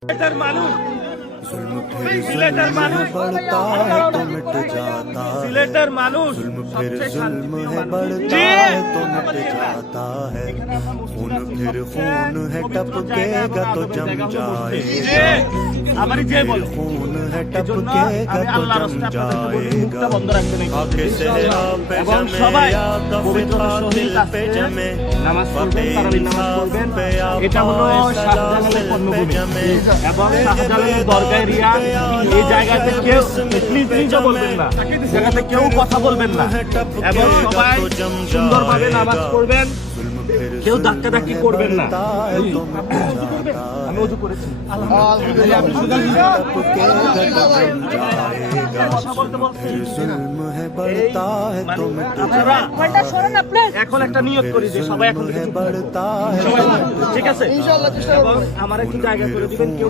सिलेटर मानुष बढ़ता है तो मिट जाता है। सिलेटर मानुष फिर जुल्म है बढ़ता है तो मिट जाता है। खून फिर खून है टपकेगा तो जम जाएगा। खून है टपकेगा तो जम जाएगा। आगे सहरा पे जमे या कफे दिल पे जमे। নামাজ পড়বেন তারাবির নামাজ পড়বেন। এটা হলো শাহজালালের পণ্যভূমি এবং শাহজালালের দরগাহ রিয়া। এই জায়গাতে কেউ প্লিজ বলবেন না, জায়গাতে কেউ কথা বলবেন না এবং সবাই সুন্দরভাবে নামাজ পড়বেন। কেউ ধাক্কাধাক্কি করবেন না। আমি ওযু করেছি এখন একটা নিয়ত করি যে সবাই এখন ঠিক আছে, আমার একটু জায়গা করে দিবেন। কেউ